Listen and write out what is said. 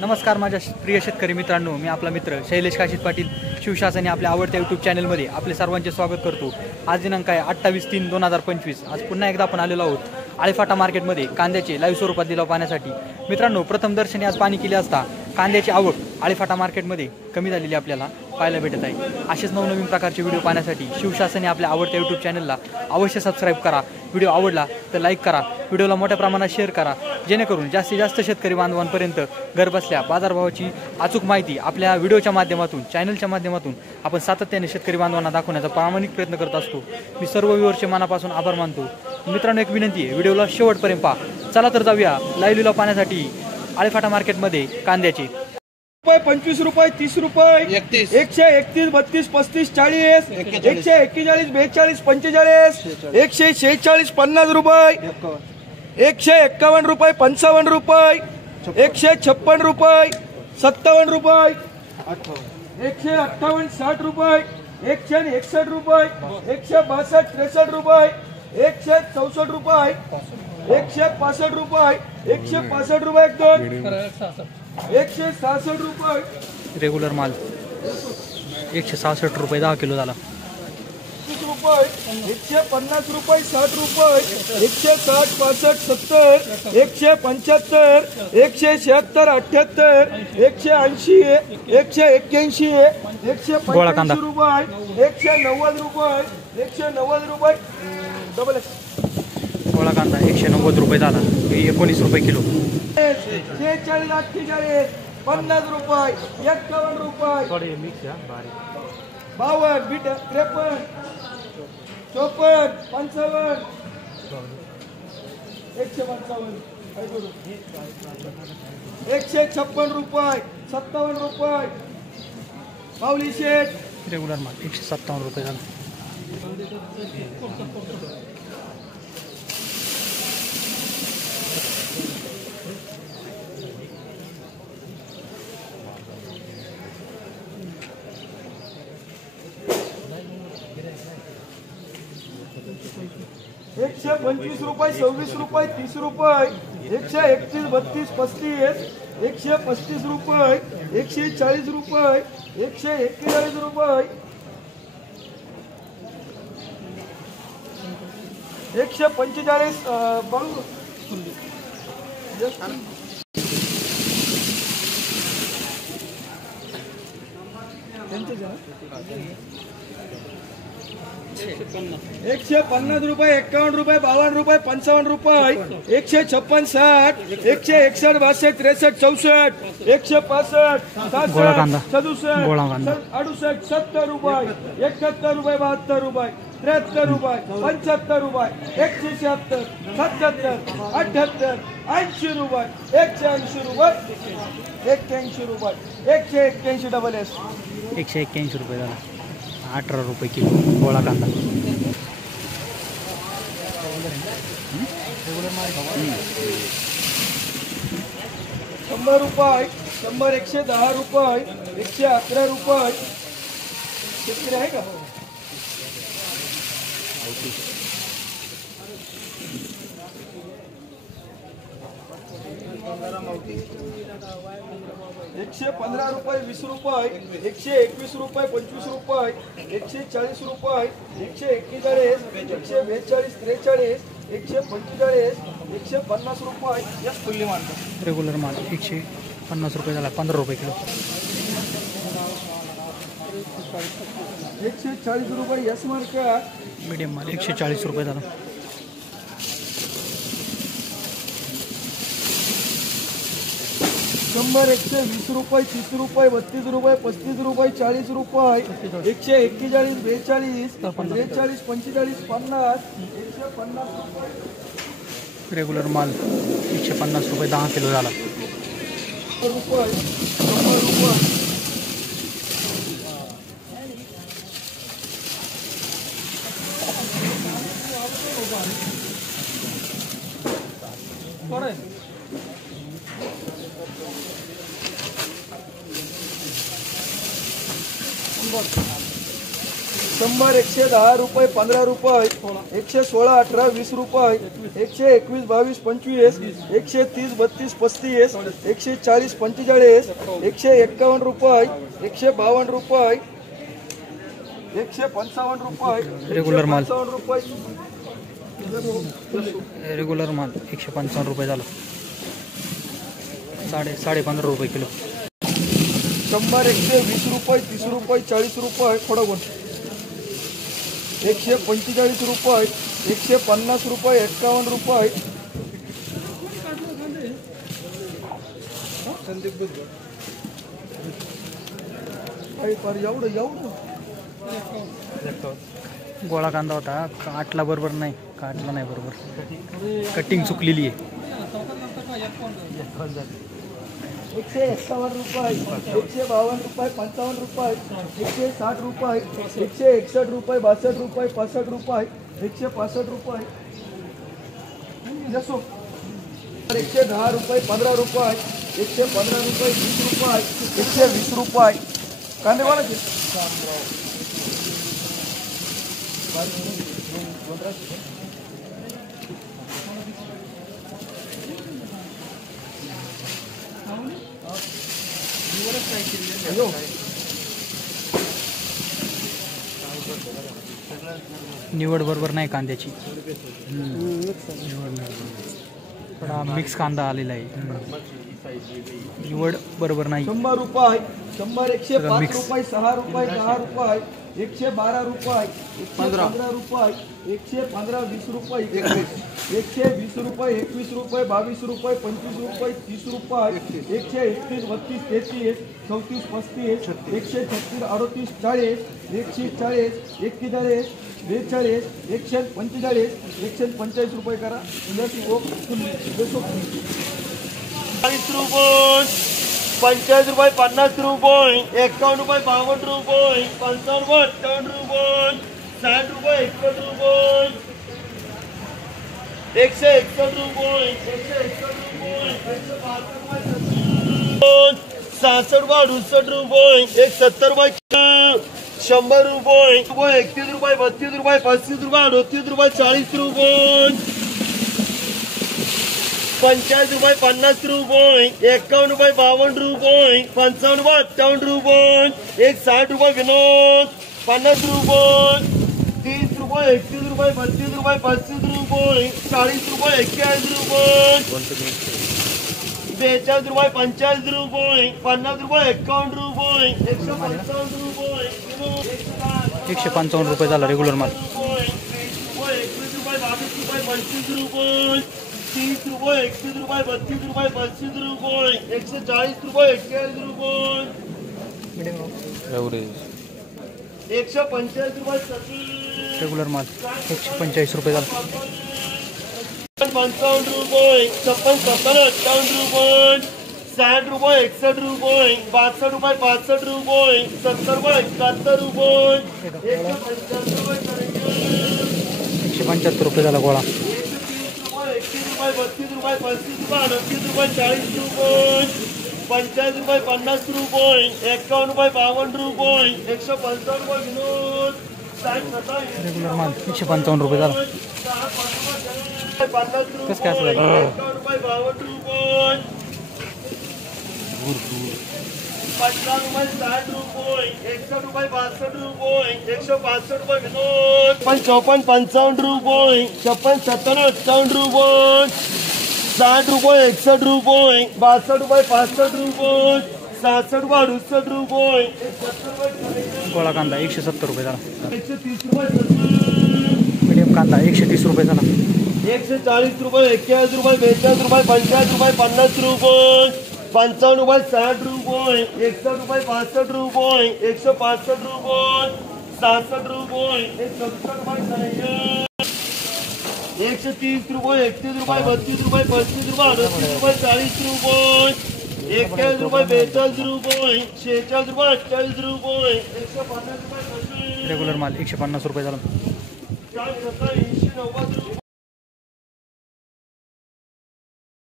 नमस्कार माझ्या प्रिय शेतकरी मित्रांनो, मी आपला मित्र शैलेश काशीद पाटील शिवशासन आपल्या आवडत्या यूट्यूब चॅनलमध्ये आपले सर्वांचे स्वागत करतो। आज दिनांक आहे 28/3/2025। आज पुन्हा एकदा आपण आलेलो आहोत आळेफाटा मार्केटमध्ये कांद्याचे लाईव्ह स्वरूपात लिलाव पाहण्यासाठी। मित्रांनो, प्रथम दर्शनी आज पाणी केले असता कांद्याची आवक आळेफाटा मार्केटमध्ये कमी झालेली आपल्याला पाहायला भेटत आहे। असेच नवनवीन प्रकारचे व्हिडिओ पाहण्यासाठी शिवशासन आपल्या आवडत्या यूट्यूब चॅनलला अवश्य सबस्क्राईब करा। व्हिडिओ आवडला तर लाईक करा, व्हिडिओला मोठ्या प्रमाणात शेअर करा, जेणेकरून जास्तीत जास्त शेतकरी बांधवांपर्यंत घरबसल्या बाजारभावाची अचूक माहिती आपल्या व्हिडिओच्या माध्यमातून चॅनलच्या माध्यमातून आपण सातत्याने शेतकरी बांधवांना दाखवण्याचा प्रामाणिक प्रयत्न करत असतो। मी सर्व व्ह्यूअर्सचे मनापासून आभार मानतो। मित्रांनो, एक विनंती आहे, व्हिडिओला शेवटपर्यंत पहा। चला तर जाऊया लाईव्ह लिलाव पाहण्यासाठी आळेफाटा मार्केटमध्ये कांद्याचे। 25 रुपये, 30 रुपये, 131, 32, 35, 40, 141, 42, 45, 146, 50 रुपये, 151 रुपये, 55 रुपये, 156 रुपये, 57 रुपये, 158, 60 रुपये, 161 रुपये, 162, 63 रुपये, 164 रुपये, 165 रुपये, 165 रुपये, 166 रुपये रेग्युलर माल 166 रुपये 10 किलो झाला। 150 रुपये, 60 रुपये, 160, 65, 70, 175, 176, 78, 180, 181, 185 रुपये, 190 रुपये, 190 रुपये, डबल गोळा कांदा 190 रुपये झाला, 19 रुपये किलो। 46, 48, 50 रुपये, 51 रुपये, 52, 53, 54, 55, 155, 156 रुपये, 57 रुपये, माऊली शेठ रेग्युलर माल 157 रुपये झाला। 125 रुपये, 26 रुपये, 30 रुपये, 131, 32, 35, 135 रुपये, 140 रुपये, 141 रुपये, 145 बाळू 150 रुपये, 51 रुपये, 52 रुपये, 55 रुपये, 156, 60, 161, 62, 63, 64, 165, 67, 68, 70 रुपये, 71 रुपये, 72 रुपये, 73 रुपये, 75 रुपये, 176, 77, 78, 80 रुपये, 180 रुपये, 181 रुपये, 181 डबल एस 181 रुपये झाला, 18 रुपये किलो गोळा कांदा। 100 रुपये, 100, 110 रुपये, 111 रुपये, शेतकरी आहे का? 115 रुपये, 20 रुपये, 121 रुपये, 25 रुपये, 140 रुपये, 141, 142, 43, 145, 150 रुपये, यस फुल्ली मानतो। रेग्युलर माल 150 रुपये झाला, 15 रुपये किलो। 140 रुपये यस मार्का। मीडियम माल 140 रुपये झाला। 100, 120 रुपये, 30 रुपये, 32 रुपये, 35 रुपये, 40 रुपये, 141, 42, 43, 45, 50, 150 रुपये। रेग्युलर माल 150 रुपये 10 किलो झाला। 100 रुपये, 100 रुपये, 100 110 रुपये 15 रुपये 116 18 20 रुपये 121 22 25 130 32 35 140 45 151 रुपये 152 रुपये 155 रुपये रेग्युलर माल 155 रुपये रेग्युलर माल 155 रुपये झाला 15.5 रुपये किलो 100 120 रुपये 30 रुपये 40 रुपये थोडा गुण 145 रुपये 150 रुपये 51 रुपये एवढं गोळा कांदा होता काटला बरोबर नाही काटला नाही बरोबर कटिंग चुकलेली आहे 151 रुपये 152 रुपये 55 रुपये 160 रुपये 161 रुपये 62 रुपये 65 रुपये 165 रुपये 110 रुपये 15 रुपये 115 रुपये 20 रुपये 120 रुपये कांदे वाढायचे निवड बरोबर नाही कांद्याची थोडा मिक्स कांदा आलेला आहे निवड बरोबर नाही 100 रुपये 100 105 रुपये 6 रुपये 10 रुपये 112 रुपये 115 रुपये 115 20 रुपये 120 रुपये 21 रुपये 22 रुपये 25 रुपये 30 रुपये 131 32 33 34 35 136 38 40 140 41 42 145 145 रुपये करा 40 रुपये 50 रुपये 50 रुपये 51 रुपये 52 रुपये 55 रुपये 58 रुपये 60 रुपये 61 रुपये 161 रुपये 161 रुपये 66 रुपये 68 रुपये 170 रुपये 100 रुपये 31 रुपये 32 रुपये 35 रुपये 38 रुपये 40 रुपये 50 रुपये 50 रुपये 51 रुपये 52 रुपये 55 रुपये 58 रुपये 160 रुपये विनोद 50 रुपये 30 रुपये 31 रुपये 32 रुपये 35 रुपये 40 रुपये 41 रुपये 42 रुपये 45 रुपये 50 रुपये 51 रुपये 155 रुपये 155 रुपये झाला रेग्युलर माल 21 रुपये 22 रुपये 25 रुपये 30 रुपये 31 रुपये 32 रुपये 35 रुपये 140 रुपये 41 रुपये 145 रुपये रेग्युलर माल 145 रुपये झाला 55 रुपये 56 57 58 रुपये 60 रुपये 61 रुपये 62 रुपये 65 रुपये 70 रुपये 71 रुपये 175 रुपये झाला गोळा 31 रुपये 32 रुपये 35 रुपये 38 रुपये 40 रुपये 45 रुपये 50 रुपये 51 रुपये 52 रुपये 155 रुपये विनोद 60 रेग्युलर माल 155 रुपये झाला 50 कसं काय असं झालं 51 रुपये 52 रुपये 55 रुपये 60 रुपये 61 रुपये 62 रुपये 165 रुपये विनोद 54 55 रुपये 56 57 58 रुपये 60 रुपये 61 रुपये 62 रुपये 65 रुपये 67 रुपये 68 रुपये 70 गोळा कांदा 170 रुपये झाला 130 रुपये मीडियम कांदा 130 रुपये झाला 140 रुपये 41 रुपये 42 रुपये 45 रुपये 50 रुपये 55 रुपये 60 रुपये 61 रुपये 65 रुपये 165 रुपये 67 रुपये 170 रुपये 130 रुपये 31 रुपये 32 रुपये 35 रुपये 38 रुपये 40 रुपये 41 रुपये 42 रुपये 46 रुपये 48 रुपये 150 रुपये रेग्युलर माल 150 रुपये झाला 40 70 80 90 रुपये